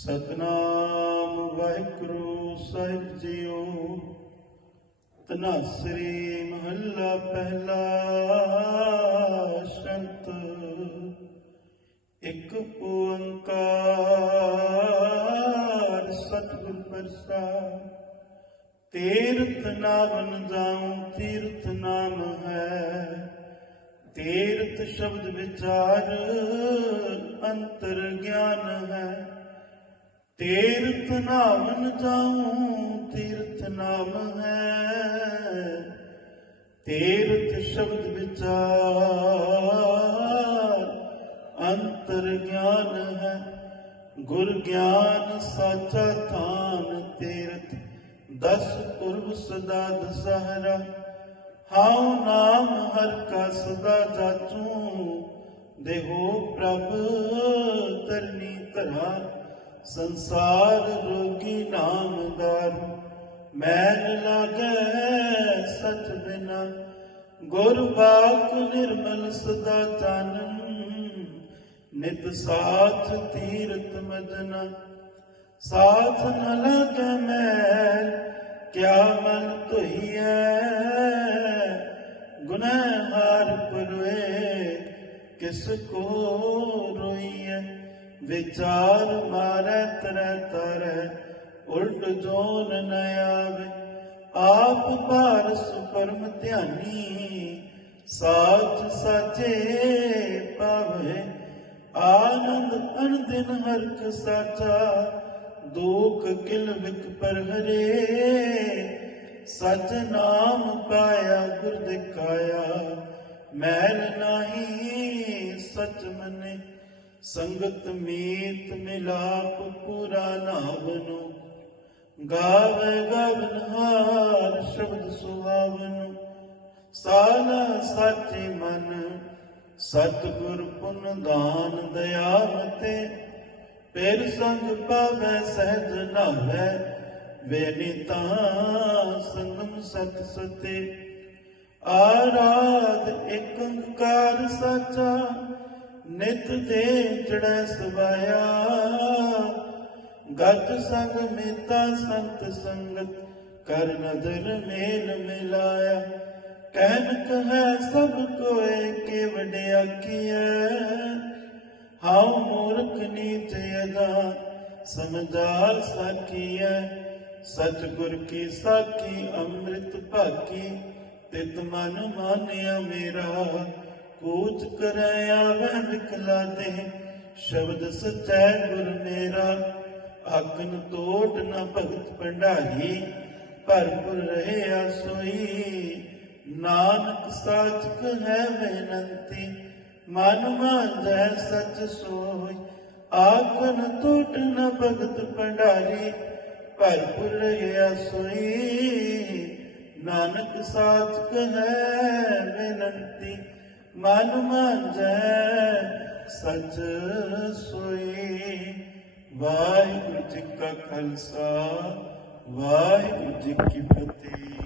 Satnam Waheguru Sahib JIO. ਤਨਾਸਰੀ ਮਹੱਲਾ ਪਹਿਲਾ ਸ਼ੰਤ। ਇੱਕ ਓੰਕਾਰ ਸਤਿਗੁਰ ਪ੍ਰਸਾਦ। ਤੀਰਥ ਨਾਮਨ ਜਾਉ, ਤੀਰਥ ਨਾਮ ਹੈ। ਤੀਰਥ ਸ਼ਬਦ ਵਿਚਾਰ ਅੰਤਰ ਗਿਆਨ ਹੈ। ਤੀਰਥ ਨਾਮਨ ਜਾਉ, ਤੀਰਥ ਨਾਮ ਹੈ। ਤੀਰਥ ਸ਼ਬਦ ਵਿਚਾਰ, ਅੰਤਰ ਗਿਆਨ ਹੈ। ਗੁਰ ਗਿਆਨ ਸਾਚਾ ਥਾਨ ਤੀਰਥ, ਦਸ ਪੁਰਬ ਸਦਾ ਦਸਹਰਾ। ਹਾਉ ਨਾਮ ਹਰ ਕਾ ਸਦਾ ਜਾਚੂ, ਦੇਹੋ ਪ੍ਰਭ ਤਰਨੀ ਧਰਾ ਸੰਸਾਰ ਰੋਗੀ ਨਾਮਦਾਰ ਮੈਨ ਲਾਗੈ ਸਚ ਬਿਨਾ। ਗੁਰ ਬਾਕ ਨਿਰਮਲ ਸਦਾ ਚਾਨਨ ਨਿਤ ਸਾਥ ਤੀਰਥ ਮਦਨਾ ਸਾਥ ਨ ਲਗੈ ਮੈਂ ਕਿਆ ਮਨ ਧੋਈਐ? ਗੁਨਾਹਗਾਰ ਪਰਵੇ ਕਿਸ ਕੋ ਰੋਈਐ? ਵਿਚਾਰ ਮਾਰੈ ਤਰੈ ਤਰੈ, ਉਲਟ ਜੋਨ ਨ ਆਵੇ। ਆਪ ਭਾਰਸ ਪਰਮ ਧਿਆਨੀ, ਸਾਚ ਸਾਚੇ ਪਾਵੇ ਆਨੰਦ ਅਨੰਦਿਨ ਹਰਖ ਸਾਚਾ, ਦੁਖ ਕਿਲ ਵਿਕ ਪਰ ਹਰੇ ਸਚ ਨਾਮ ਪਾਇਆ ਗੁਰ ਦਿਖਾਇਆ, ਮੈਲ ਨਾਹੀ ਸਚ ਮਨੇ। ਸੰਗਤ ਮੀਤ ਮਿਲਾਪ ਪੂਰਾ ਨਾਵਨੋ, ਗਾਵੇ ਗਵਨ ਸ਼ਬਦ ਸੁਹਾਵਨ। ਸਾਲਾ ਸਾਚੇ ਮਨ, ਸਤਿਗੁਰ ਪੁਨ ਦਾਨ ਦਇਆਵਤੇ ਫਿਰ ਸੰਗ ਪਾਵੈ ਸਹਿਜ ਨਾਵੈ ਵੇਨਿਤਾ ਸੰਗਮ ਸਤ ਸਤੇ। ਆਰਾਧ ਇਕ ਓੰਕਾਰ ਸਾਚਾ ਨਿਤ ਦੇ ਚੜੈ ਸਵਾਇਆ ਗਤ ਸੰਗ ਮੇਤਾ ਸੰਤ ਸੰਗਤ, ਕਰ ਨਦਰ ਮੇਲ ਮਿਲਾਇਆ। ਕਹਿਨ ਕਹੈ ਸਭ ਕੋਏ ਕੇ ਵਡਿਆਕੀਐ ਹਾਉ ਮੂਰਖ ਨੀਚ ਅਦਾ ਸਮਝਾ ਸਕੀਐ ਸਚ ਗੁਰ ਕੀ ਸਾਖੀ, ਅੰਮ੍ਰਿਤ ਭਾਕੀ ਤਿਤ ਮਨ ਮਾਨਿਆ ਮੇਰਾ। ਕੂਚ ਕਰੈ ਆਵੈ ਨਿਕਲਾ ਦੇ ਸ਼ਬਦ ਸਚੈ ਗੁਰ ਮੇਰਾ। ਆਗਨ ਤੋਟ ਨ ਭਗਤ ਭੰਡਾਰੀ, ਭਰਪੁਰ ਰਹਿਆ ਸੋਈ। ਨਾਨਕ ਸਾਚਕ ਹੈ ਬੇਨੰਤੀ ਮਨ ਮਾਂਜੈ ਸਚ ਸੋਈ। ਆਗਨ ਤੋਟ ਨ ਭਗਤ ਭੰਡਾਰੀ, ਭਰਪੁਰ ਰਹਿਆ ਸੋਈ। ਨਾਨਕ ਸਾਚਕ ਹੈ ਬੇਨੰਤੀ ਮਨ ਮਾਂਜੈ ਸਚ ਸੋਈ। ਵਾਹਿਗੁਰੂ ਜੀ ਕਾ ਖਾਲਸਾ ਵਾਹਿਗੁਰੂ ਜੀ ਕੀ ਫਤਿਹ।